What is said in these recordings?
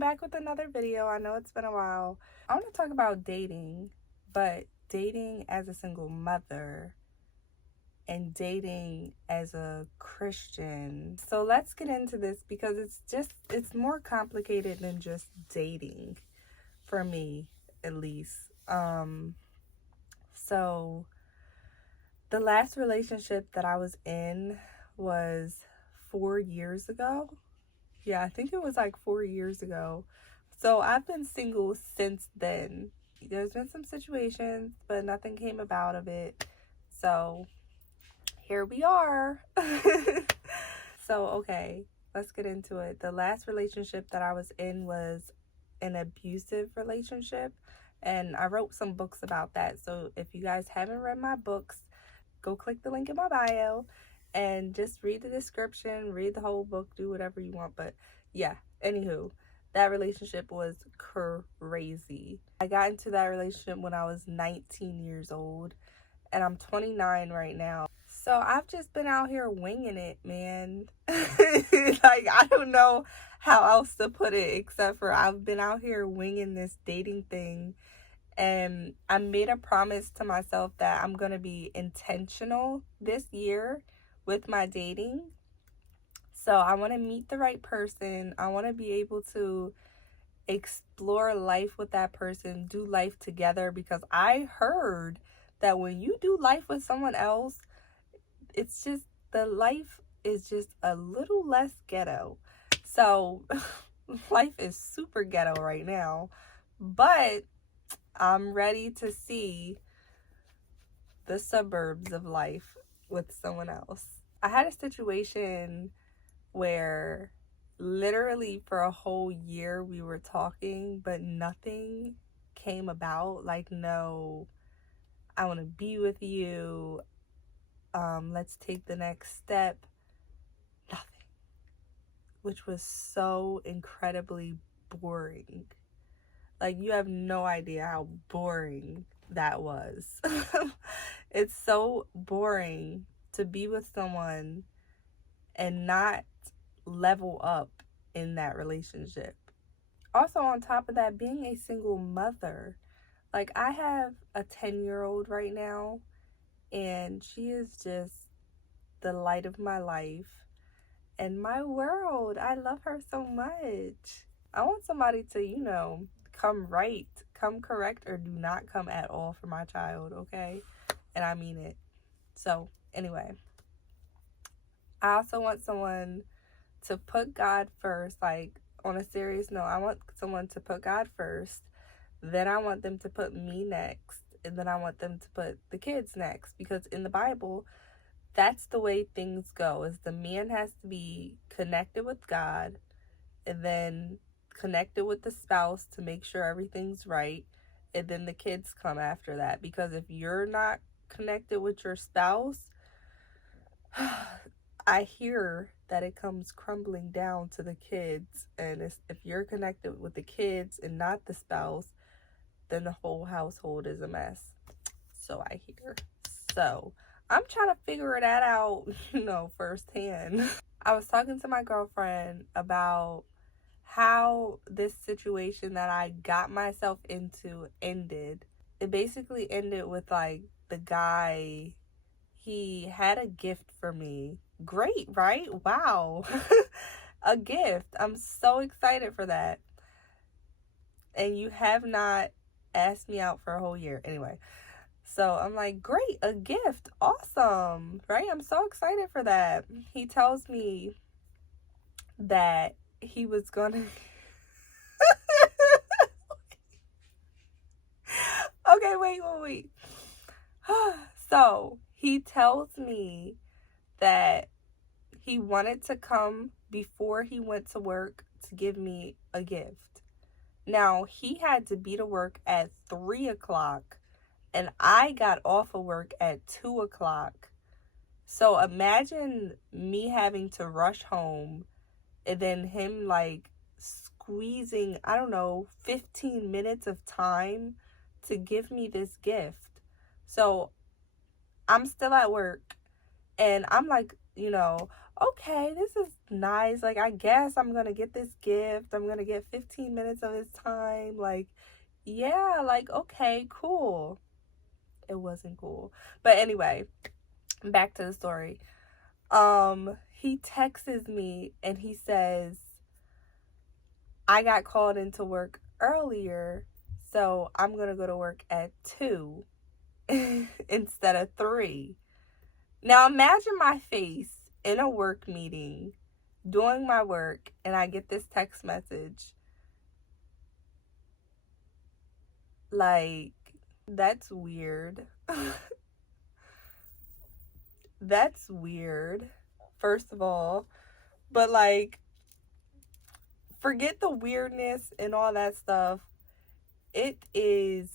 back with another video. I know it's been a while. I want to talk about dating, but dating as a single mother and dating as a Christian. So let's get into this because it's more complicated than just dating for me, at least. So the last relationship that I was in was 4 years ago. Yeah, I think it was like 4 years ago. So I've been single since then. There's been some situations, but nothing came about of it. So here we are. So, okay, let's get into it. The last relationship that I was in was an abusive relationship, and I wrote some books about that. So if you guys haven't read my books, go click the link in my bio and just read the description, read the whole book, do whatever you want. But yeah, anywho, that relationship was crazy. I got into that relationship when I was 19 years old, and I'm 29 right now. So I've just been out here winging it, man. Like, I don't know how else to put it except for I've been out here winging this dating thing. And I made a promise to myself that I'm going to be intentional this year with my dating. So I want to meet the right person. I want to be able to explore life with that person, do life together, because I heard that when you do life with someone else, it's just, the life is just a little less ghetto. So life is super ghetto right now, but I'm ready to see the suburbs of life with someone else. I had a situation where literally for a whole year we were talking, but nothing came about. Like, no, I want to be with you. Let's take the next step. Nothing. Which was so incredibly boring. Like, you have no idea how boring that was. It's so boring to be with someone and not level up in that relationship. Also, on top of that, being a single mother. Like, I have a 10-year-old right now, and she is just the light of my life and my world. I love her so much. I want somebody to, come right, come correct, or do not come at all for my child, okay? And I mean it. So, anyway, I also want someone to put God first. Like, on a serious note, I want someone to put God first. Then I want them to put me next. And then I want them to put the kids next. Because in the Bible, that's the way things go. Is the man has to be connected with God, and then connected with the spouse to make sure everything's right, and then the kids come after that. Because if you're not connected with your spouse, I hear that it comes crumbling down to the kids. And if you're connected with the kids and not the spouse, then the whole household is a mess. So I hear. So I'm trying to figure that out, firsthand. I was talking to my girlfriend about how this situation that I got myself into ended. It basically ended with, like, the guy, he had a gift for me. Great, right? Wow. A gift. I'm so excited for that. And you have not asked me out for a whole year. Anyway. So I'm like, great, a gift. Awesome. Right? I'm so excited for that. He tells me that he was gonna Okay, wait. So he tells me that he wanted to come before he went to work to give me a gift. Now, he had to be to work at 3 o'clock, and I got off of work at 2 o'clock. So imagine me having to rush home, and then him, like, squeezing, 15 minutes of time to give me this gift. So I'm still at work, and I'm like, okay, this is nice. Like, I guess I'm gonna get this gift. I'm gonna get 15 minutes of his time. Like, yeah, like, okay, cool. It wasn't cool. But anyway, back to the story. He texts me and he says, I got called into work earlier, so I'm gonna go to work at 2 instead of 3. Now imagine my face in a work meeting doing my work and I get this text message. Like, that's weird. That's weird, first of all. But like, forget the weirdness and all that stuff. It is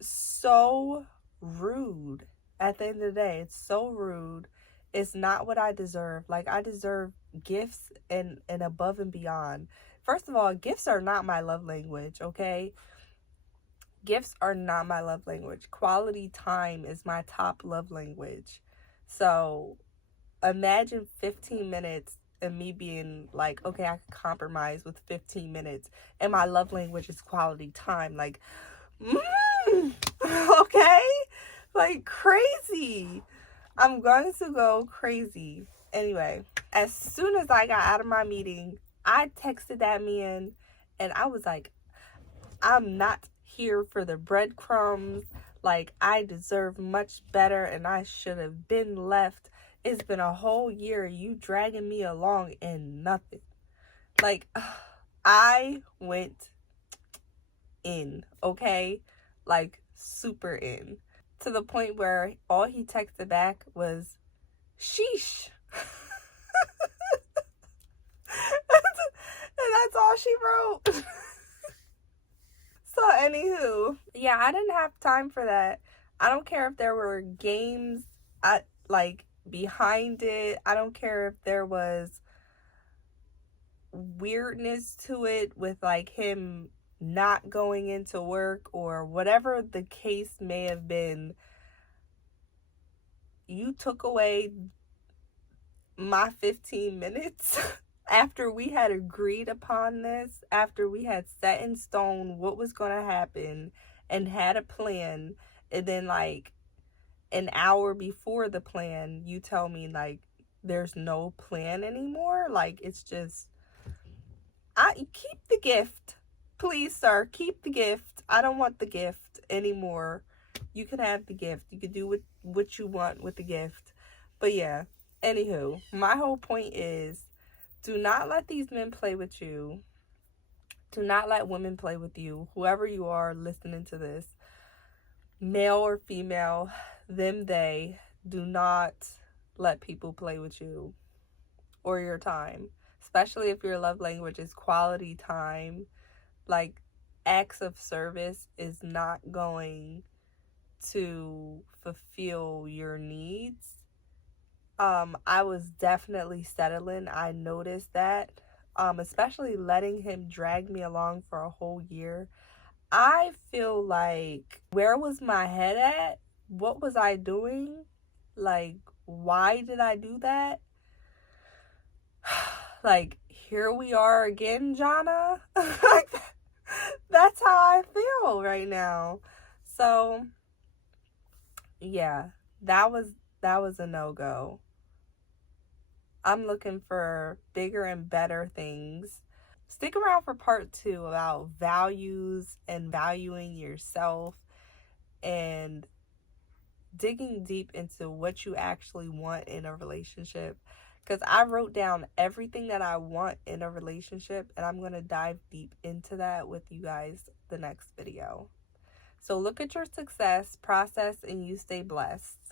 so rude. At the end of the day, it's so rude. It's not what I deserve. Like, I deserve gifts and above and beyond. First of all, gifts are not my love language, okay? Gifts are not my love language. Quality time is my top love language. So imagine 15 minutes and me being like, okay, I can compromise with 15 minutes. And my love language is quality time. Like, okay? Like, crazy. I'm going to go crazy. Anyway, as soon as I got out of my meeting, I texted that man and I was like, I'm not here for the breadcrumbs. Like, I deserve much better and I should have been left. It's been a whole year, you dragging me along and nothing. Like, I went in, okay? Like, super in. To the point where all he texted back was, sheesh. And that's all she wrote. So, anywho, yeah, I didn't have time for that. I don't care if there were games behind it. I don't care if there was weirdness to it with like him not going into work or whatever the case may have been. You took away my 15 minutes after we had agreed upon this, after we had set in stone what was going to happen and had a plan, and then like an hour before the plan you tell me like there's no plan anymore. Like, it's just, I keep the gift, please, sir. Keep the gift. I don't want the gift anymore. You can have the gift. You can do what you want with the gift. But yeah, anywho, my whole point is, do not let these men play with you. Do not let women play with you. Whoever you are listening to this, male or female, them, they, do not let people play with you or your time. Especially if your love language is quality time. Like, acts of service is not going to fulfill your needs. I was definitely settling. I noticed that. Especially letting him drag me along for a whole year. I feel like, where was my head at? What was I doing? Like, why did I do that? Like, here we are again, Jana. That's how I feel right now. So, yeah, that was a no-go. I'm looking for bigger and better things. Stick around for part 2 about values and valuing yourself and digging deep into what you actually want in a relationship. Because I wrote down everything that I want in a relationship, and I'm going to dive deep into that with you guys the next video. So look at your success, process, and you stay blessed.